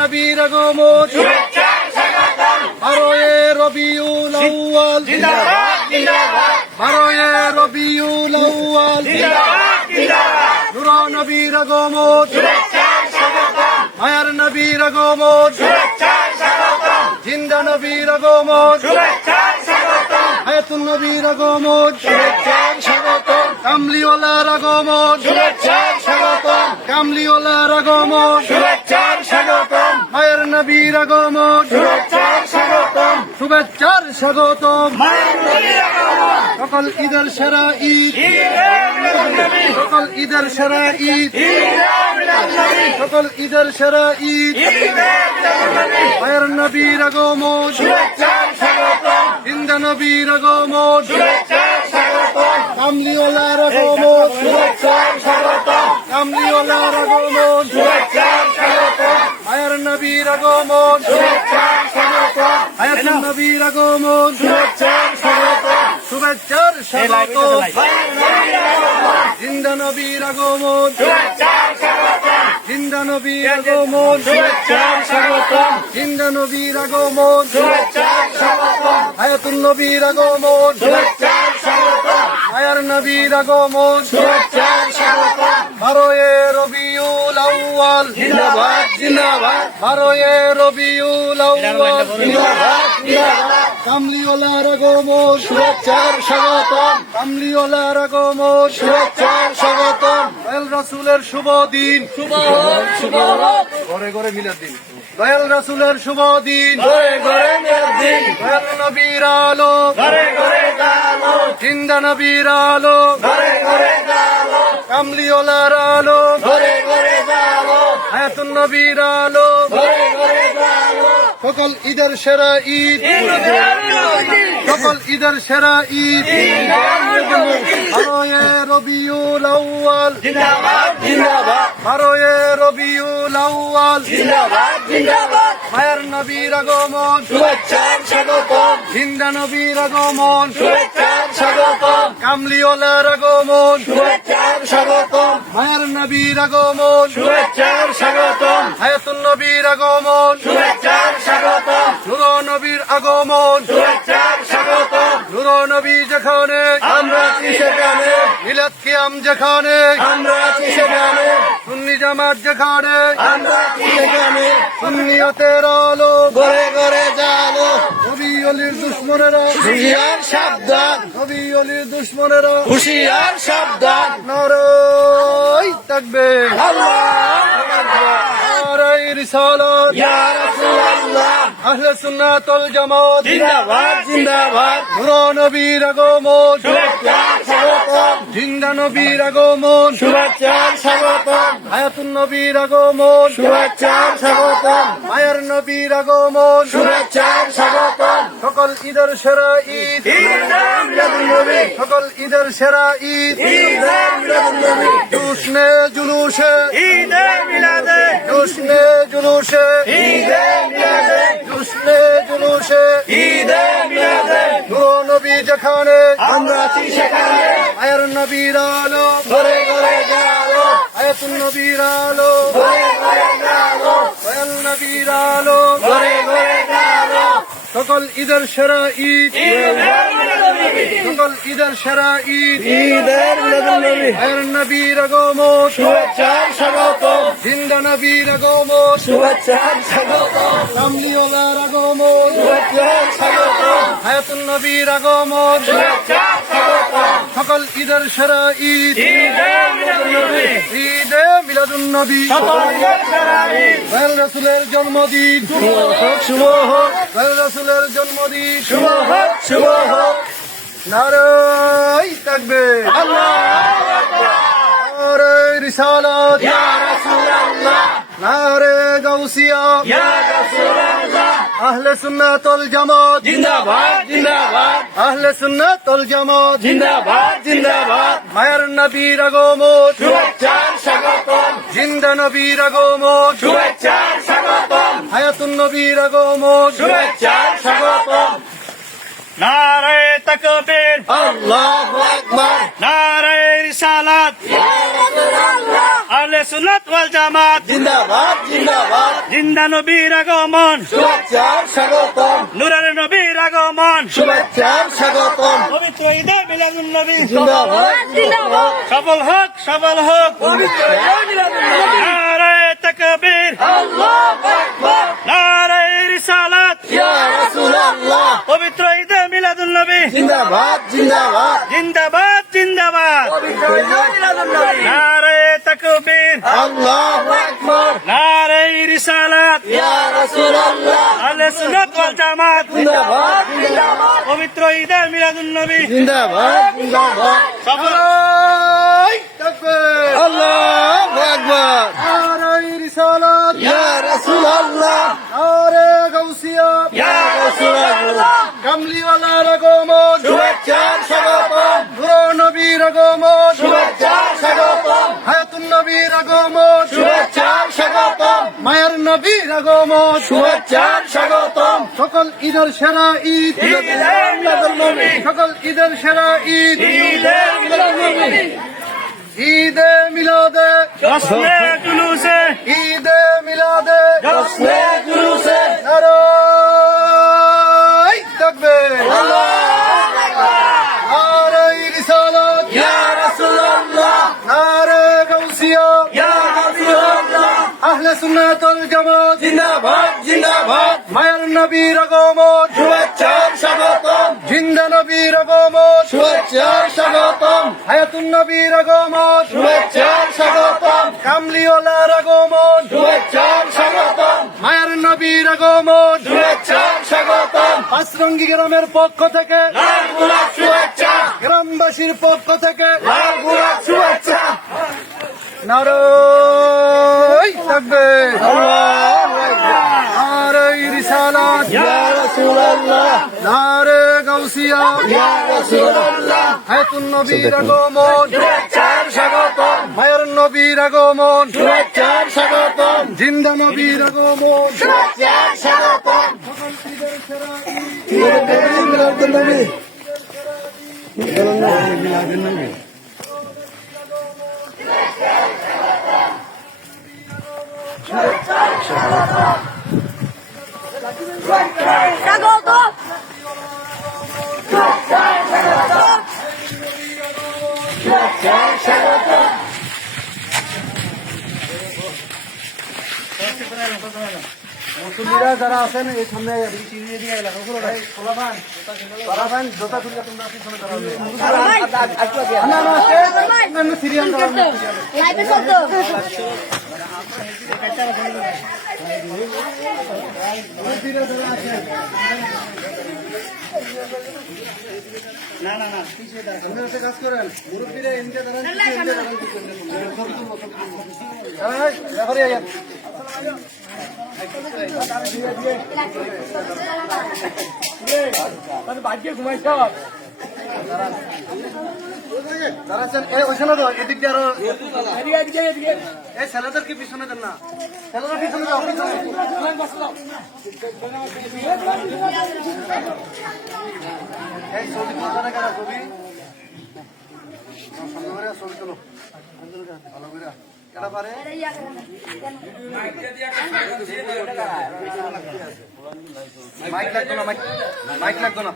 নবীর আগমন শুভেচ্ছার স্বাগতম। 12 রবিউল আউয়াল জিন্দাবাদ জিন্দাবাদ। 12 রবিউল আউয়াল জিন্দাবাদ জিন্দাবাদ। নূর নবীর আগমন শুভেচ্ছার স্বাগতম। মায়ার নবীর আগমন শুভেচ্ছার স্বাগতম। জিন্দা নবীর আগমন শুভেচ্ছার স্বাগতম। হায়াতুন নবীর আগমন শুভেচ্ছার স্বাগতম। কামলিওয়ালার আগমন শুভেচ্ছার স্বাগতম। কামলিওয়ালার আগমন শুভেচ্ছার স্বাগতম। মায়ের নবীর আগমন শুভেচ্ছার স্বাগতম। শুভেচ্ছার স্বাগতম। মায়ের নবীর আগমন সকল ঈদের সেরা ঈদ, সকল ঈদের সেরা ঈদ, সকল ঈদের সেরা ঈদ। মায়ের নবীর আগমন শুভেচ্ছার স্বাগতম। জিন্দা নবীর আগমন শুভেচ্ছার স্বাগতম। কামলিওয়ালার আগমন শুভেচ্ছার স্বাগতম। কামলিওয়ালার আগমন শুভেচ্ছার স্বাগতম। মায়ের নবীর আগমন শুভেচ্ছার স্বাগতম। হায়াতুন নবীর আগমন শুভেচ্ছার স্বাগতম। শুভেচ্ছার স্বাগতম। জিন্দা নবীর আগমন শুভেচ্ছার স্বাগতম। জিন্দা নবীর আগমন শুভেচ্ছার স্বাগতম। জিন্দা নবীর আগমন শুভেচ্ছার স্বাগতম। হায়াতুন নবীর আগমন শুভেচ্ছার স্বাগতম। মায়ার নবীর আগমন শুভেচ্ছার স্বাগতম। 12 রবিউল আউয়াল জিন্দাবাদ জিন্দাবাদ। 12 রবিউল আউয়াল জিন্দাবাদ জিন্দাবাদ। কামলিওয়ালার আগমন শুভেচ্ছার স্বাগতম। কামলিওয়ালার আগমন শুভেচ্ছার স্বাগতম। দয়াল রাসূলের শুভ দিন, শুভ হোক শুভ হোক। ঘরে ঘরে মিলাদ দিন। দয়াল রাসূলের শুভ দিন, ঘরে ঘরে মিলাদ দিন। দয়াল নবীর আলো, ঘরে ঘরে আলো। জিন্দা নবীর আলো, ঘরে ঘরে আলো। কামলিওয়ালার আলো, ঘরে ঘরে আলো। হায়াতুন নবীর আলো, ঘরে ঘরে আলো। সকল ঈদের সেরা ঈদ, সকল ঈদের সেরা ঈদ। 12 রবিউল আউয়াল জিন্দাবাদ জিন্দাবাদ। 12 রবিউল আউয়াল জিন্দাবাদ জিন্দাবাদ। মায়ের নবীর আগমন শুভেচ্ছার স্বাগতম। জিন্দা নবীর আগমন শুভেচ্ছার স্বাগতম। কামলিওয়ালার আগমন শুভেচ্ছার স্বাগতম। মায়ের নবীর আগমন শুভেচ্ছার স্বাগতম। হায়াতুন নবীর আগমন শুভেচ্ছার স্বাগতম। নূর নবীর আগমন শুভেচ্ছার স্বাগতম। নূর নবী যেখানে আমরা আছি সেখানে। মিলাদ কিয়াম যেখানে আমরা আছি সেখানে। সুন্নি জামাত যেখানে আমরা আছি সেখানে। সুন্নিয়তের আলো, ঘরে ঘরে জালো। নবী ওলির দুশমনেরা হুঁশিয়ার সাবধান। নবী ওলির দুশমনেরা হুঁশিয়ার সাবধান। নারায়ে তাকবীর, আল্লাহু আকবার। নারায়ে রিসালাত, ইয়া রাসূলুল্লাহ। আহলে সুন্নাত ওয়াল জামাত জিন্দাবাদ জিন্দাবাদ। নূর নবীর আগমন শুভেচ্ছার স্বাগতম। জিন্দা নবীর আগমন শুভেচ্ছার স্বাগতম। হায়াতুন নবীর আগমন শুভেচ্ছার স্বাগতম। মায়ের নবীর আগমন শুভেচ্ছার স্বাগতম। সকল ঈদের সেরা ঈদ, সকল ঈদের সেরা ঈদ। জুশনে জুলুশে ঈদে মিলাদে, জুশনে জুলুশে ঈদে মিলাদে, জুশনে জুলুশে ঈদে মিলাদে। নূর নবী যেখানে আমরা আছি সেখানে। মায়ের নবীর আলো, ঘরে ঘরে আলো। হায়াতুন নবীর আলো, ঘরে ঘরে আলো। দয়াল নবীর আলো, ঘরে ঘরে আলো। সকল ঈদের সেরা ঈদ, সকল ঈদের সেরা ঈদ। মায়ের নবীর আগমন শুভেচ্ছার স্বাগতম। জিন্দা নবীর আগমন শুভেচ্ছার স্বাগতম। কামলিওয়ালার আগমন শুভেচ্ছার স্বাগতম। হায়াতুন নবীর আগমন শুভেচ্ছার স্বাগতম। সকল ঈদের সেরা ঈদ, ঈদে মিলাদুন নবী। দয়াল রাসূলের জন্মদিন শুভ হোক শুভ হোক। দয়াল রাসূলের জন্মদিন শুভ হোক শুভ হোক। নারায়ে তাকবীর, আল্লাহু আকবার। নারায়ে রিসালাত, ইয়া রাসূলুল্লাহ। নারায়ে গাউসিয়া, ইয়া রাসূলুল্লাহ। আহলে সুন্নাত ওয়াল জামাত জিন্দাবাদ জিন্দাবাদ। আহলে সুন্নাত ওয়াল জামাত জিন্দাবাদ জিন্দাবাদ। মায়ের নবীর আগমন শুভেচ্ছার স্বাগতম। জিন্দা নবীর আগমন শুভেচ্ছার স্বাগতম। হায়াতুন নবীর আগমন শুভেচ্ছার স্বাগতম। নারায়ে তাকবীর, আল্লাহু আকবার। নারায়ে রিসালাত, ইয়া রাসূলুল্লাহ। আহলে সুন্নাত ওয়াল জামাত জিন্দাবাদ জিন্দাবাদ জিন্দা নবীর আগমন শুভেচ্ছা স্বাগতম নূরের নবীর আগমন শুভেচ্ছা স্বাগতম পবিত্র ঈদে মিলাদুন নবী জিন্দাবাদ জিন্দাবাদ সফল হোক সফল হোক পবিত্র নারায়ে তাকবীর আল্লাহু আকবার নারায়ে রিসালাত ইয়া রাসূলুল্লাহ পবিত্র ঈদে মিলাদুন নবী জিন্দাবাদ জিন্দাবাদ জিন্দাবাদ জিন্দাবাদ পবিত্র মিলাদুন্নবী নারায়ে তাকবীর আল্লাহু আকবার নারায়ে রিসালাত ইয়া রাসূলুল্লাহ আহলে সুন্নাত ওয়াল জামাত জিন্দাবাদ জিন্দাবাদ পবিত্র ঈদে মিলাদুন নবী জিন্দাবাদ জিন্দাবাদ সফল তাকবীর আল্লাহু আকবার নারে রিসালাত ইয়া রাসূলুল্লাহ নারে গাউসিয়া ইয়া রাসূলুল্লাহ কামলিওয়ালার আগমন শুভেচ্ছা স্বাগতম নূর নবীর আগমন শুভেচ্ছা স্বাগতম হায়াতুন নবীর আগমন শুভেচ্ছা স্বাগতম মায়ের নবীর আগমন শুভেচ্ছা স্বাগতম সকল ঈদের সেরা ঈদ ঈদে মিলাদুন্নবী সকল ঈদের সেরা ঈদ ঈদে মিলাদুন্নবী ঈদে মিলাদে জশ্নে জুলুসে ঈদে মিলাদে জশ্নে জুলুসে নারাই তাকবীর নারাই রিসালাত ইয়া রাসূলুল্লাহ নারে গাউসিয়া ইয়া হাবিবাল্লাহ আহলে সুন্নাত ওয়াল জামাত জিন্দাবাদ জিন্দাবাদ মায়ের নবীর আগমন শুভেচ্ছা স্বাগতম জিন্দা নবীর আগমন শুভেচ্ছা স্বাগতম হায়াতুন নবীর আগমন শুভেচ্ছা স্বাগতম কামলিওয়ালার আগমন শুভেচ্ছা স্বাগতম মায়ের নবীর আগমন শুভেচ্ছা স্বাগতম পাঁচরঙ্গি গ্রামের পক্ষ থেকে লাল গোলাপ শুভেচ্ছা গ্রামবাসীর পক্ষ থেকে লাল গোলাপ শুভেচ্ছা নারাই তাকবীর আল্লাহু আকবার নারাই রিসালাত ইয়া রাসূলুল্লাহ নারে গাউসিয়া ইয়া রাসূলুল্লাহ হায়াতুন নবীর আগমন শুভেচ্ছা স্বাগতম মায়ের নবীর আগমন শুভেচ্ছা স্বাগতম জিন্দা নবীর আগমন শুভেচ্ছা স্বাগতম সকল ঈদের সেরা ঈদ মিলাদুন্নবী মিলাদুন্নবী স্বাগত মুসলিমরা যারা আছেন এই সামনে চিনিয়ে দিয়ে এলাকাগুলো খোলাবান পারাবান জোতা খুলে তোমরা পিছনে দাঁড়াবে না না সিরিয়াল লাইভে চলতো মুরব্বীরা যারা আছেন না না না আপনারা একটা কাজ করেন মুরব্বীরা এনকে দাঁড়ান ছবি তুলবো এই ব্যাপারে আইয়া ভাগ্যে ঘুমাইছ যারা আছেন ওইখানে তো এদিক দিয়ে আরো এই ছেলেদেরকে পিছনে দেন না ছেলেরা পিছনে যাও পিছনে এই ছবি তুলতে না কেন ছবি সামনে করে ছবি তুলো ভালো করে কেটা পারে মাইক লাগতো না মাইক লাগতো না